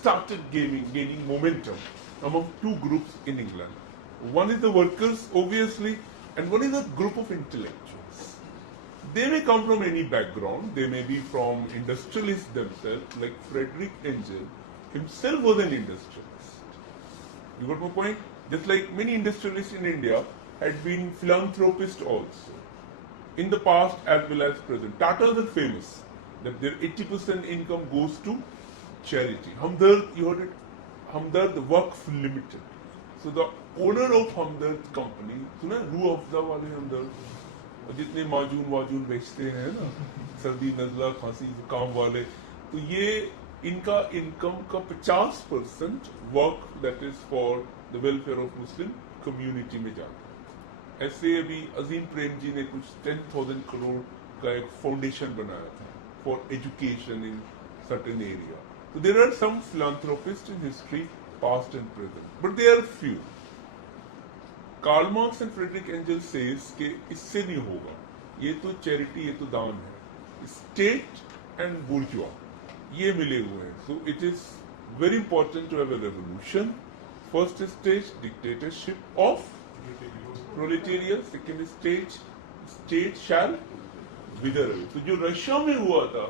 started gaining momentum among two groups in England. One is the workers, obviously, and one is a group of intellectuals. They may come from any background. They may be from industrialists themselves, like Friedrich Engels himself was an industrialist. You got my point? Just like many industrialists in India had been philanthropists also, in the past as well as present. Tatas are famous that their 80% income goes to charity. Hamdard, you heard it? Hamdard Waqf Limited. So the owner of Hamdard company, सुना रूह अफ़ज़ा वाले हमदर्द, और जितने माजून वाजून बेचते हैं ना, सर्दी नज़ला खांसी जुकाम वाले, तो ये इनका इनकम का 50% work that is for the welfare of Muslim community में जाता है। ऐसे अभी अजीम प्रेम जी ने कुछ 10,000 करोड़ का एक फाउंडेशन बनाया था for education in certain area. तो there are some philanthropist in history past and present, but they are few. Karl Marx and Friedrich Engels says कि इससे नहीं होगा, ये तो चैरिटी, ये तो दान है। स्टेट एंड बुर्जुआ ये मिले हुए हैं। So it is very important to have a revolution. First stage dictatorship of proletariat, second stage state shall wither. तो जो रशिया में हुआ था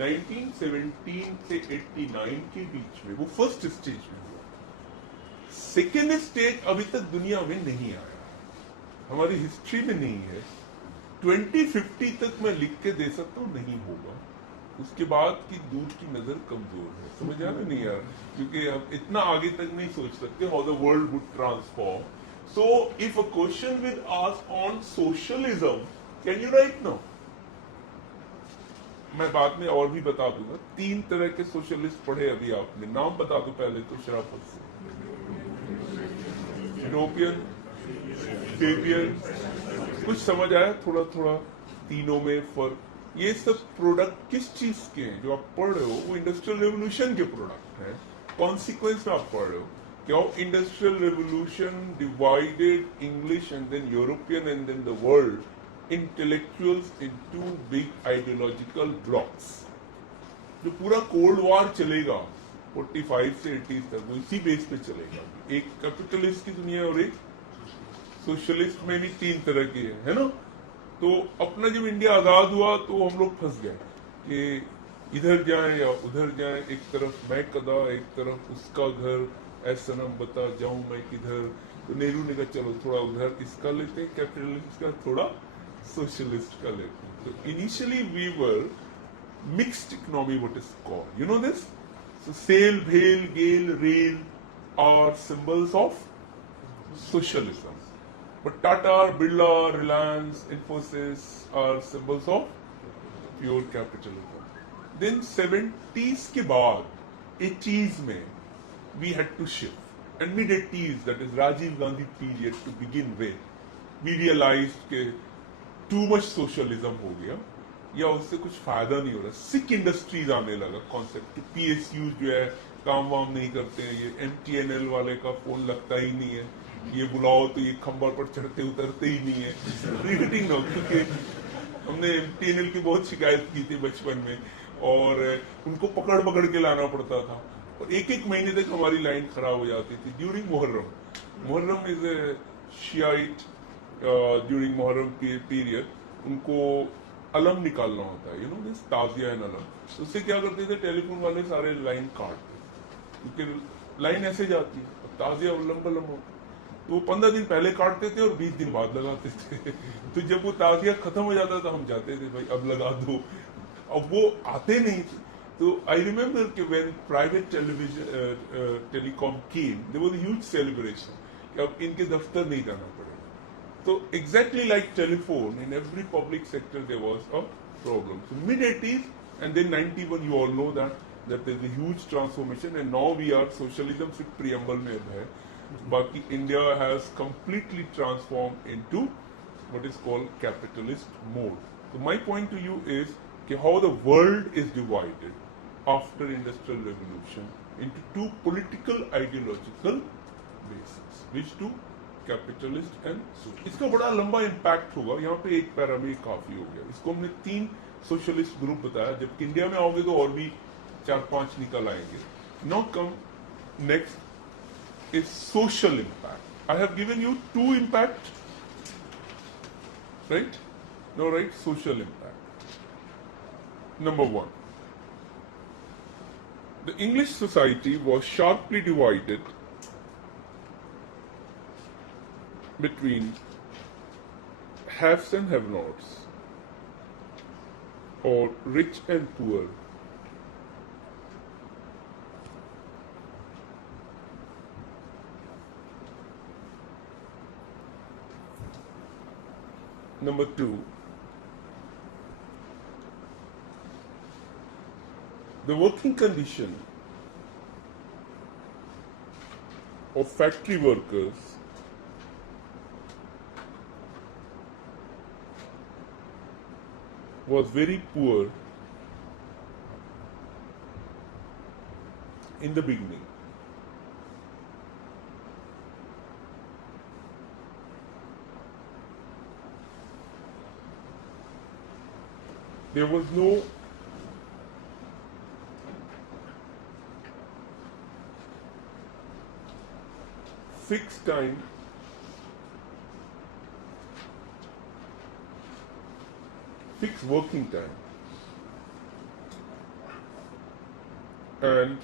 1917 से 89 के बीच में, वो फर्स्ट स्टेज में हुआ। सेकेंड स्टेज अभी तक दुनिया में नहीं आया, हमारी हिस्ट्री में नहीं है। 2050 तक मैं लिख के दे सकता हूं नहीं होगा, उसके बाद की दूर की नजर कमजोर है। समझ आ रहा नहीं यार, क्योंकि हम इतना आगे तक नहीं सोच सकते how the world would transform. So if a question will ask on socialism, can you right now? मैं बाद में और भी बता दूंगा। 3 तरह के सोशलिस्ट पढ़े अभी आपने, नाम बता दो पहले तो शराफत से। यूरोपियन, फेबियन, कुछ समझ आया थोड़ा थोड़ा तीनों में फर्क? ये सब प्रोडक्ट किस चीज के हैं जो आप पढ़ रहे हो? वो इंडस्ट्रियल रेवोल्यूशन के प्रोडक्ट हैं। कॉन्सिक्वेंस में आप पढ़ रहे हो कि how industrial revolution divided English and then European and then the world intellectuals in 2 big ideological blocks. जो पूरा कोल्ड वॉर चलेगा 45 से 80 तक, वो इसी बेस पे चलेगा। एक कैपिटलिस्ट की दुनिया और एक सोशलिस्ट में भी 3 तरह की है ना? तो अपना जब इंडिया आजाद हुआ तो हम लोग फंस गए कि इधर जाएं या उधर जाएं, एक तरफ मैं कदा, एक तरफ उसका घर, ऐसा सनम बता जाऊं मैं किधर। तो नेहरू ने कहा चलो थोड़ा उधर इसका लेते हैं कैपिटलिस्ट का, थोड़ा सोशलिस्ट का लेते हैं। तो initially we were mixed economy, what is called, you know this? So sail, bhel, gale, rail are symbols of socialism. But Tata, Birla, Reliance, Infosys are symbols of pure capitalism. Then 70s के बाद 80s में we had to shift. And mid-80s, that is Rajiv Gandhi period to begin with, we realized कि too much socialism हो गया या उससे कुछ फायदा नहीं हो रहा। सिक इंडस्ट्रीज आने लगा कॉन्सेप्ट। PSU जो है काम वाम नहीं करते हैं, ये MTNL वाले का फोन लगता ही नहीं है, ये बुलाओ तो ये खंबा पर चढ़ते उतरते ही नहीं है। रिहीटिंग ना, क्योंकि हमने MTNL की बहुत शिकायत की थी बचपन में, और उनको पकड़ पकड़ के लाना पड़ता था, और एक महीने तक हमारी लाइन खराब हो जाती थी during Muharram. Muharram is a Shiite, during Muharram period उनको अलम निकालना होता है, you know this, tazia and alam. तो उससे क्या करते थे, टेलीफोन वाले सारे लाइन काटते, क्योंकि लाइन ऐसे जाती है, ताजिया लंबा लंबा, तो 15 दिन पहले काटते थे और 20 दिन बाद लगाते थे। तो जब वो ताजिया खत्म हो जाता था हम जाते थे भाई अब लगा दो, अब वो आते नहीं थे। तो आई रिमेम्बर कि when private telecom came, there was a huge celebration कि अब इनके दफ्तर नहीं जाना पड़ेगा। So exactly like telephone, in every public sector there was a problem. So mid-80s and then 91, you all know that there's a huge transformation, and now we are socialism सिर्फ preamble में है, बाकी India has completely transformed into what is called capitalist mode. So my point to you is कि how the world is divided after industrial revolution into 2 political ideological bases, which 2? Capitalist and socialist. इसका बड़ा लंबा इम्पैक्ट होगा, यहाँ पे एक पैरा में काफी हो गया। इसको हमने 3 सोशलिस्ट ग्रुप बताया, जबकि इंडिया में आओगे तो और भी 4-5 निकल आएंगे। Now come next is social impact. I have given you two impact, right? Now write social impact. Number one, the English society was sharply divided between haves and have-nots, or rich and poor. Number two, the working condition of factory workers was very poor in the beginning. There was no fixed time fixed working time, and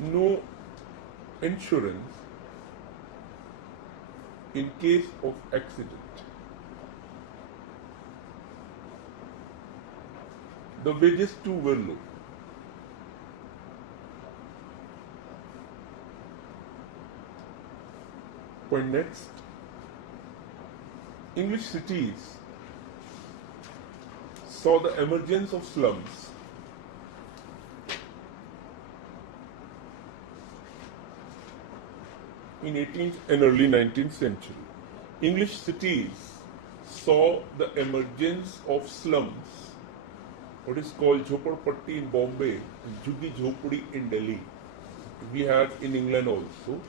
no insurance in case of accident. The wages too were low. Point next, English cities saw the emergence of slums in 18th and early 19th century. English cities saw the emergence of slums, what is called Jhoppadpatti in Bombay and Jhuggi Jhopadi in Delhi. We had in England also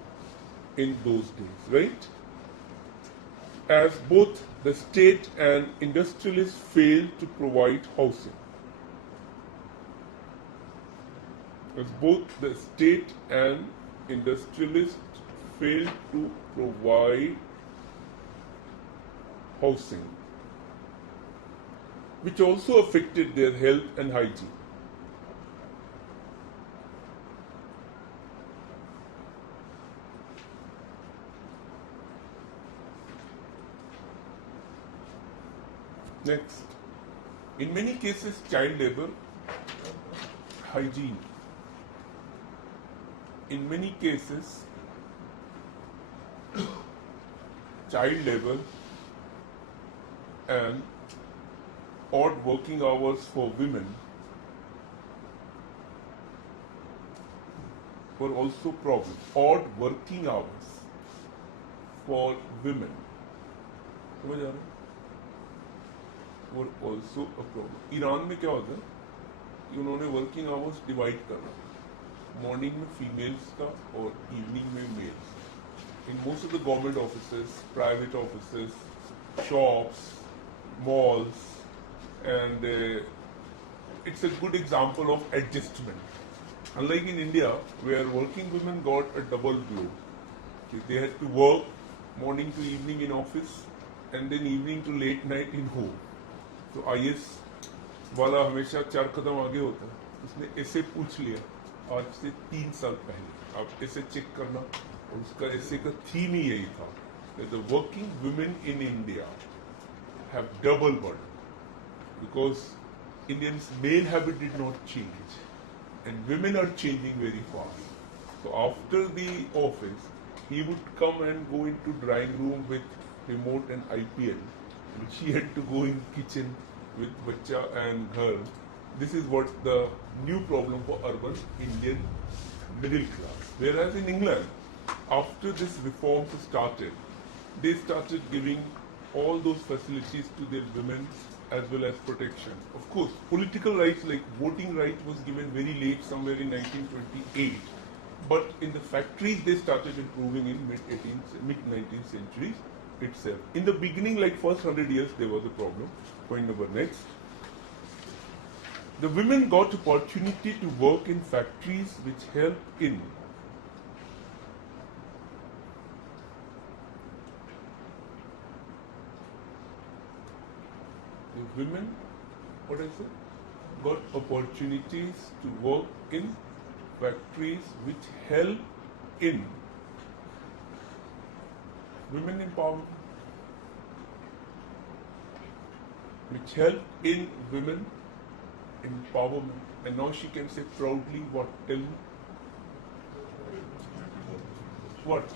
in those days, right? As both the state and industrialists failed to provide housing. As both the state and industrialists failed to provide housing, which also affected their health and hygiene. Next, in many cases, child labor, hygiene. In many cases, child labor and odd working hours for women were also problems. Odd working hours for women समझ आ रहा है? were also a problem. Iran में क्या होता है कि उन्होंने working hours divide करना, मॉर्निंग में फीमेल्स का और इवनिंग में mails. In most of the government offices, private offices, shops, malls, and it's a good example of adjustment. Unlike in India, where working women got a double blow. They had to work morning to evening in office and then evening to late night in home. तो IS वाला हमेशा 4 कदम आगे होता है. उसने ऐसे पूछ लिया आज से 3 साल पहले, आप ऐसे चेक करना, और उसका ऐसे का थीम ही यही था that the working women in India have double burden because Indians' male habit did not change and women are changing very fast. So after the office, he would come and go into drawing room with remote and IPL, which he had to go in kitchen with bacha and girl. This is what the new problem for urban Indian middle class. Whereas in England, after this reforms started, they started giving all those facilities to their women as well as protection. Of course, political rights like voting right was given very late, somewhere in 1928. But in the factories, they started improving in mid-19th centuries itself. In the beginning, like first 100 years, there was a problem. Point number next. The women got opportunity to work in factories which help in the women, what is it? Got opportunities to work in factories which help in women empowerment, which help in women empowerment. And now she can say proudly what? Tell me. What?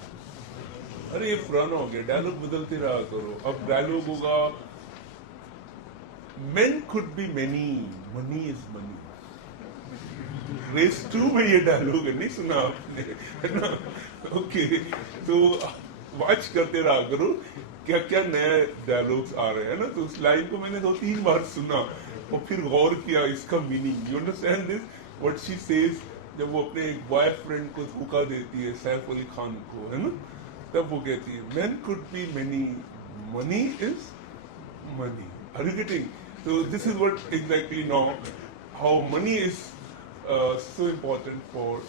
अरे ये पुराना हो गया, डायलॉग बदलते रहा करो. अब डायलॉग होगा men could be many, money is money. Race 2 में ये डायलॉग है, नहीं सुना आपने, है ना? ओके, तो वॉच करते रहा करो क्या क्या नए डायलॉग्स आ रहे हैं ना. तो उस लाइन को मैंने 2-3 बार सुना और फिर गौर किया इसका meaning. You understand this what she says जब वो अपने एक बॉयफ्रेंड को धोखा देती है, सैफ अली खान को, है ना, तब वो कहती है men could be many, money is money. Are you getting? So this is what exactly now how money is so important for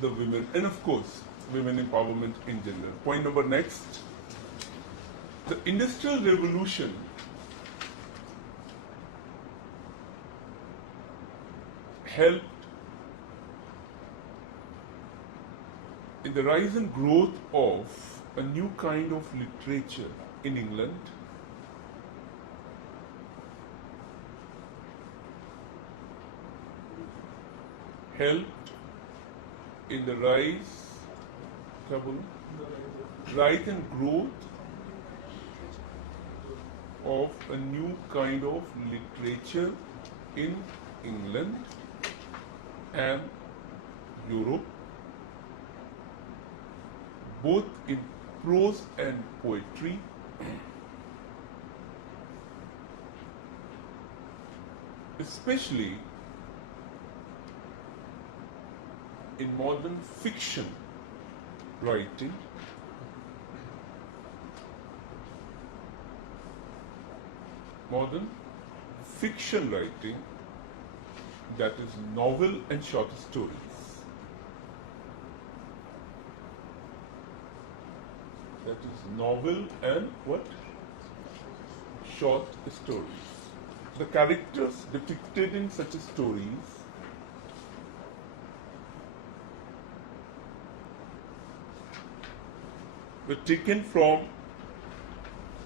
the women and of course women empowerment in general. Point number next. The Industrial Revolution helped in the rise and growth of a new kind of literature in England, helped in the rise and growth of a new kind of literature in England and Europe, both in prose and poetry, especially in modern fiction writing, that is novel and short stories. That is novel and what? Short stories. The characters depicted in such stories were taken from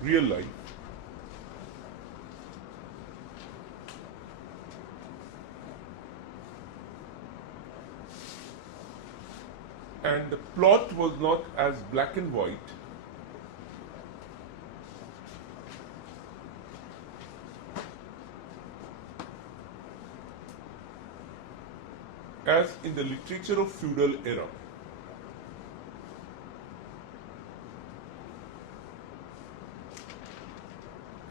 real life and the plot was not as black and white as in the literature of feudal era.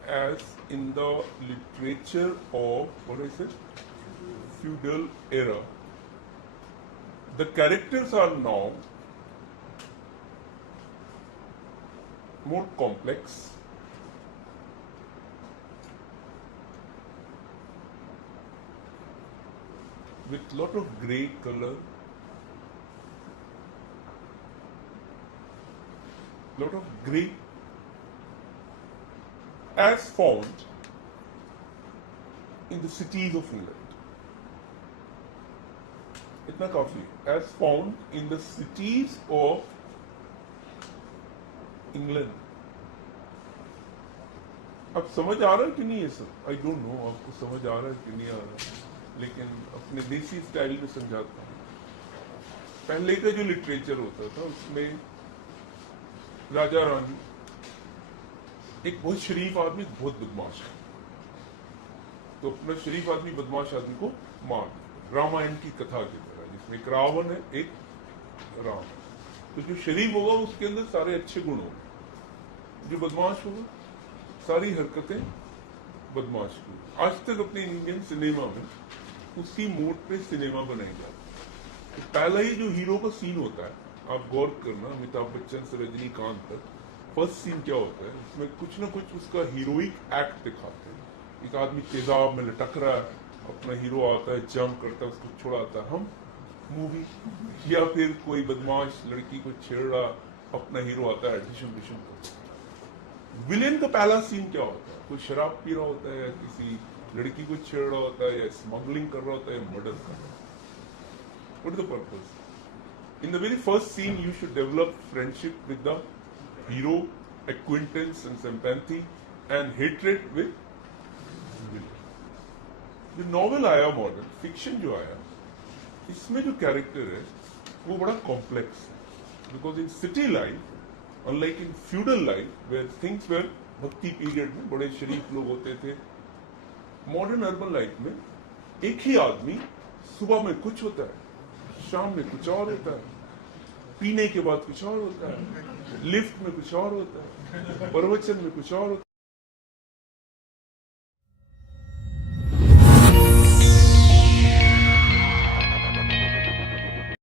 As in the literature of, what is it? Feudal era. The characters are now more complex, with lot of grey color, lot of grey, as found in the cities of England. इतना काफी है. As found in the cities of England. अब समझ आ रहा है कि नहीं ये सब? I don't know आपको समझ आ रहा है कि नहीं आ रहा है, लेकिन अपने देसी स्टाइल में समझाता हूँ. पहले का जो लिटरेचर होता था उसमें राजा रानी, एक बहुत शरीफ आदमी बहुत बदमाश है, तो अपना शरीफ आदमी बदमाश आदमी को मार दे. रामायण की कथा की तरह, जिसमें एक रावण है एक राम. तो जो शरीफ होगा उसके अंदर सारे अच्छे गुण होंगे, जो बदमाश होगा सारी हरकतें बदमाश की. आज तक अपने इंडियन सिनेमा में उसी मोड पे सिनेमा बनाई जाती है. तो पहला ही जो हीरो का सीन होता है, आप गौर करना, अमिताभ बच्चन से रजनीकांत तक फर्स्ट सीन क्या होता है, उसमें कुछ ना कुछ उसका हीरोइक एक्ट दिखाते हैं. एक आदमी तेजाब में लटक रहा है, अपना हीरो आता है, जंप करता है, उसको छुड़ाता है, हम मूवी। या फिर कोई बदमाश लड़की को छेड़ रहा, अपना हीरो आता है, डिशम डिशम करता। विलेन का पहला सीन क्या होता है? कोई शराब पी रहा होता है, या किसी लड़की को छेड़ रहा होता है, या स्मगलिंग कर रहा होता है, या मर्डर कर रहा होता है। What is the purpose? In the very first scene, you should develop friendship with the hero, acquaintance and sympathy, and hatred with villain. जो नॉवल आया मॉडर्न फिक्शन जो आया, इसमें जो कैरेक्टर है वो बड़ा कॉम्प्लेक्स है। Because in city life, unlike in feudal life where things were Bhakti period में बड़े शरीफ लोग होते थे, मॉडर्न अर्बन लाइफ में एक ही आदमी सुबह में कुछ होता है, शाम में कुछ और होता है, पीने के बाद कुछ और होता है, लिफ्ट में कुछ और होता है, प्रवचन में कुछ और होता है।